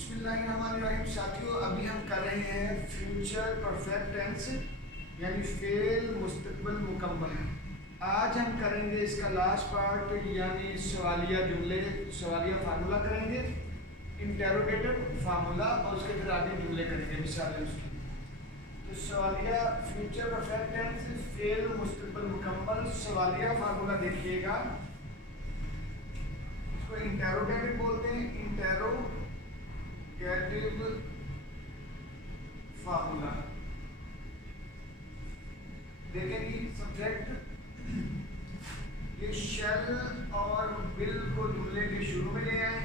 बिस्मिल्लाहिर्रहमानिर्रहीम। साथियों, अभी हम कर रहे हैं फ्यूचर परफेक्ट टेंस यानी फेल मुस्तकबिल मुकम्मल। आज हम करेंगे इसका लास्ट पार्ट यानी सवालिया जुमले, सवालिया फार्मूला करेंगे, इंटेरोगेटिव फार्मूला और उसके फिर आगे जुमले करेंगे मिसालें उसकी। तो सवालिया फ्यूचर परफेक्ट टेंस फेल मुस्तकबिल मुकम्मल सवालिया फार्मूला देखिएगा। इसको इंटेरोगेटिव बोलते हैं, इंटेरोगेटिव फार्मूला। देखेंगे सब्जेक्ट, ये शेल और विल को जुमले के शुरू में ले आए,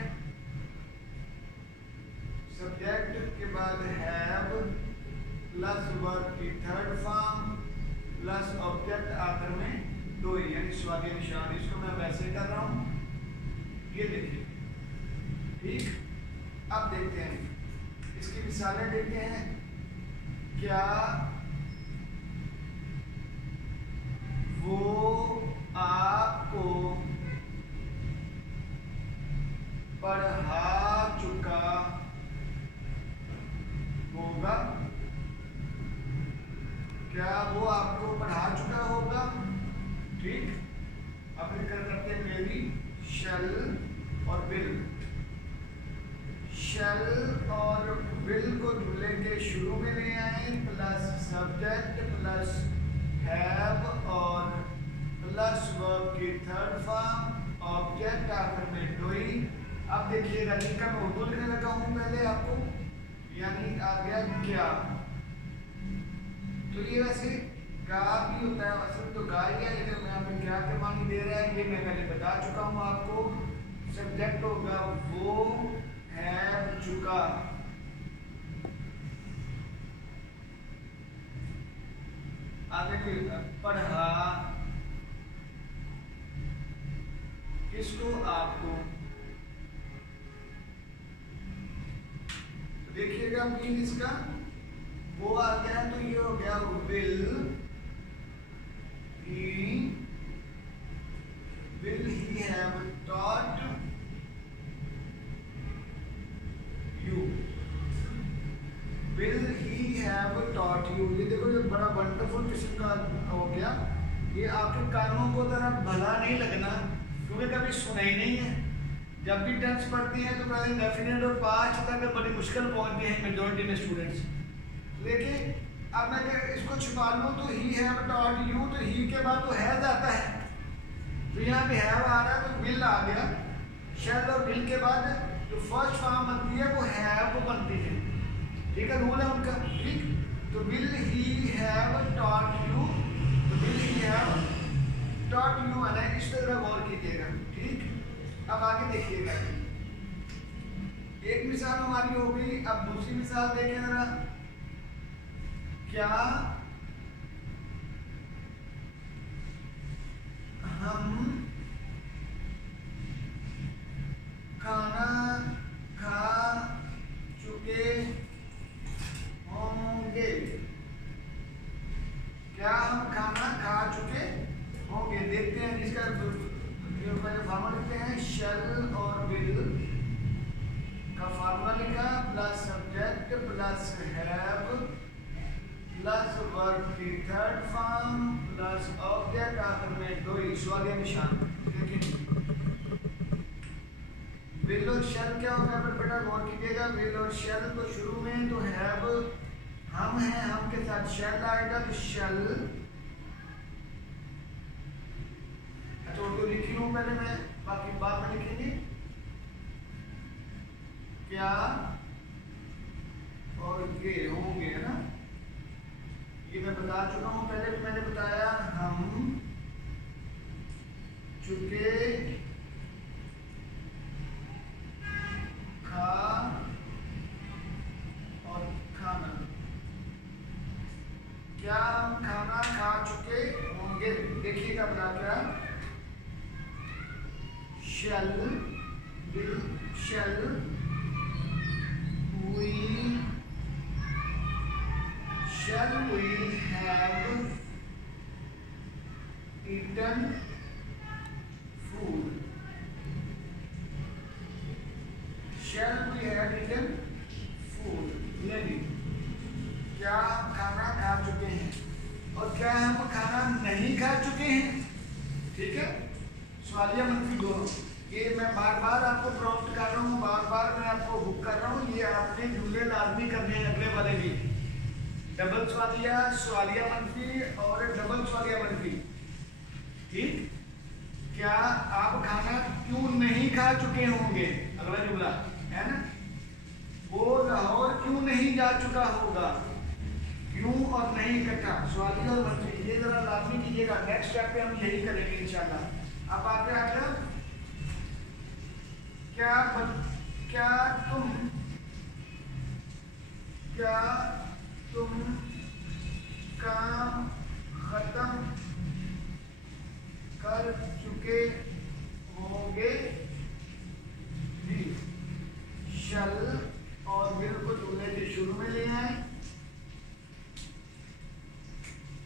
सब्जेक्ट के बाद हैव प्लस वर्ब की थर्ड फॉर्म प्लस ऑब्जेक्ट आखिर में डूइंग यानी सवालिया निशान। इसको मैं वैसे कर रहा हूं, ये देखिए ठीक। अब देखते हैं इसकी मिसालें, देखते हैं क्या वो आपको पढ़ा चुका होगा, क्या वो आपको पढ़ा चुका होगा, ठीक। अब करते हैं मेरी शेल और विल। शेल और विल को जुमले के शुरू में ले आए प्लस सब्जेक्ट प्लस हैव और प्लस वर्ब की थर्ड फॉर्म ऑब्जेक्ट आखिर में डूइंग। अब देखिएगा लिखा मैं उर्दू लिखने लगा हूं पहले आपको, यानी आ गया क्या। तो ये वैसे गा भी होता है, असल तो गा ही है, लेकिन मैं यहाँ पे क्या के मानी दे रहा है ये मैं पहले बता चुका हूँ आपको। सब्जेक्ट होगा वो है चुका, आगे पढ़ा किसको, आपको। देखिएगा मीन इसका वो आ गया, तो ये हो गया will he have taught you, will he have taught you. ये देखो ये बड़ा वंडरफुल किस्म का हो गया। ये आपके कानों को तरह भला नहीं लगना क्योंकि कभी सुना ही नहीं है। जब भी टेंस पढ़ती हैं तो पहले डेफिनेट और पास्ट तक बड़ी मुश्किल पहुंचती है मेजॉरिटी में स्टूडेंट्स। लेकिन अब मैं इसको छुपा लूँ तो ही हैव टॉट यू, तो ही के बाद तो हैज आता है, तो यहाँ पे हैव आ रहा है तो विल आ गया। शेल और विल के बाद जो फर्स्ट फॉर्म बनती है वो हैव बनती है, ठीक है, रूल है उनका, ठीक। तो will he have taught you, तो will he have taught you आना है, इस तरह गौर कीजिएगा, ठीक। अब आगे देखिएगा, एक मिसाल हमारी हो गई। अब दूसरी मिसाल देखें जरा, क्या हम खाना खा चुके होंगे, क्या हम खाना खा चुके होंगे। देखते हैं जिसका फार्मूला लिखते हैं, शेल और विल का फार्मूला लिखा plus subject plus have plus verb की थर्ड फॉर्म प्लस ऑब्जेक्ट आखिर में डूइंग सवालिया निशान। देखिए विल और शेल क्या होगा, फिर बेटा गौर कीजिएगा। विल और शेल तो शुरू में तो हैव हम हैं, हम के साथ शेल आएगा तो शेल। तो लिखी हूं पहले मैं, बाकी बाद में लिखेंगे। क्या और ये होंगे, है ना, ये मैं बता चुका हूं पहले भी मैंने बताया। हम चुके खा और खाना, क्या हम खाना खा चुके होंगे। देखिएगा बता क्या, shall we have eaten food, shall we have eaten नहीं खा चुके हैं, ठीक है, सवालिया मंफी दोनों। ये मैं बार बार आपको प्रॉम्प्ट कर रहा हूँ, बार बार मैं आपको हुक कर रहा हूँ, ये आपने जुमले लाजमी करने हैं अगले वाले भी। डबल सवालिया, सवालिया मंफी और डबल सवालिया मंफी, ठीक। क्या आप खाना क्यों नहीं खा चुके होंगे, अगला जुमला है ना। वो लाहौर क्यों नहीं जा चुका होगा, क्यों और नहीं इकट्ठा, सवालिया और मंफी, ये जरा लाजमी कीजिएगा। नेक्स्ट स्टेप पे हम यही करेंगे इंशाल्लाह। अब आगे आ गया, क्या तुम काम खत्म कर चुके होंगे जी। शल और विल को जुमले के शुरू में ले आए,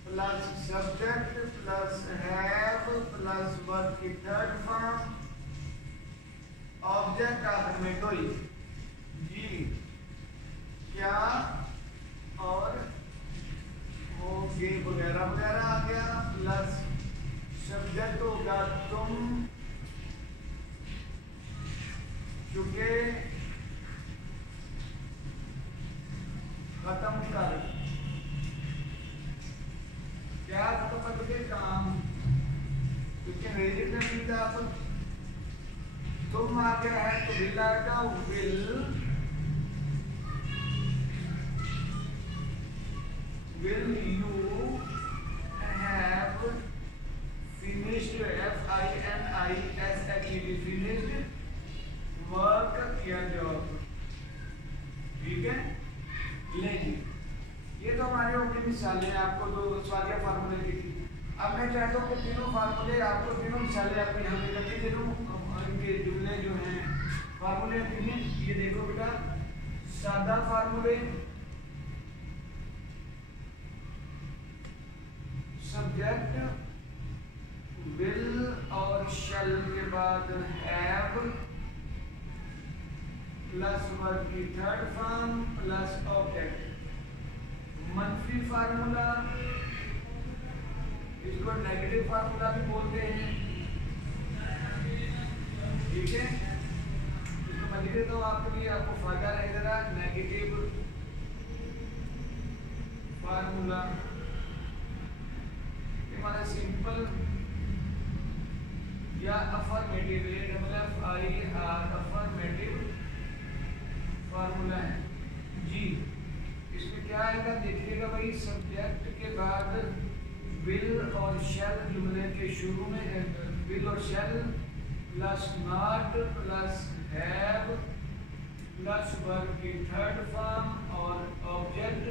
plus subject plus have plus verb की थर्ड फॉर्म, ऑब्जेक्ट आखिर में कोई जी। क्या और होगे वगैरह वगैरह आ गया, प्लस सब्जेक्ट होगा तुम चुके खत्म कर, क्या खत्म कर चुके काम, क्योंकि अंग्रेजी में भी था तुम आ गया है तो विल आएगा, will you have finished finished finished work या job, ठीक है। लेकिन ये तो हमारे होगी मिसालें, आपको दो सवालिया फार्मूले की थी। अब मैं चाहता हूँ कि तीनों फार्मूले आपको, तीनों मिसालें आपको यहाँ पे करके दे दूँ, इनके जुमले जो हैं फार्मूले कितने, ये देखो बेटा, सादा फार्मूले, सब्जेक्ट विल और शैल के बाद हैव प्लस वर्ब की थर्ड फॉर्म प्लस ऑब्जेक्ट। मंफी फार्मूला, इसको नेगेटिव फार्मूला भी बोलते हैं, ठीक है। इसको मैं लिख देता हूँ आपके लिए, आपको फायदा रहेगा। नेगेटिव फार्मूला हमारा सिंपल या अफर्मेटिव, अफर्मेटिव फार्मूला है जी। इसमें क्या आएगा देखिएगा भाई, सब्जेक्ट के बाद विल और शैल जुमले के शुरू में, विल और शैल plus not plus have plus verb की थर्ड फॉर्म और ऑब्जेक्ट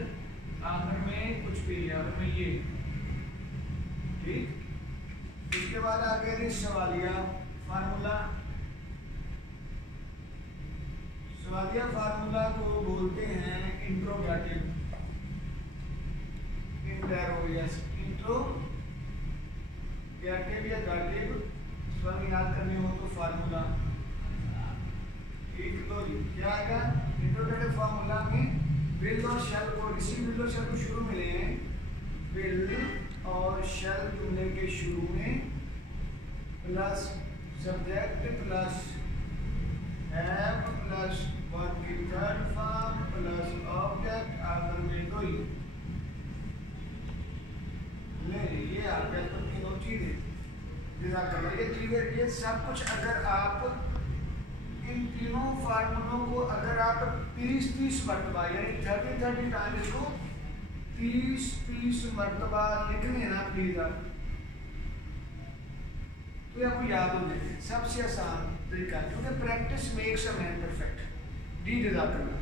आखिर में कुछ भी, आखिर में ये, ठीक। इसके बाद आ गया सवालिया फार्मूला। सवालिया फार्मूला को बोलते हैं इंट्रोगेटिव, इंट्रोगेटिव या गाटिव, स्वर याद करने हो तो फार्मूला, ठीक। तो क्या आएगा इंट्रोगेटिव फार्मूला में विल और शैल को, इसी विल और शैल को शुरू में ले आए, विल और शैल जुमले के शुरू में plus subject plus have plus verb की थर्ड फॉर्म प्लस ऑब्जेक्ट आखिर में कोई ले, ये आ गया। तो तीनों चीजें, ये चीजें, ये सब कुछ अगर आप इन तीनों फार्मूलों को अगर आप 30 मरतबा यानी 30 टाइम इसको 30 मरतबा लिखने ना प्लीज आप, तो आपको याद हो जाए। सबसे आसान तरीका, क्योंकि practice makes a man perfect. डी जज़ाकल्लाह।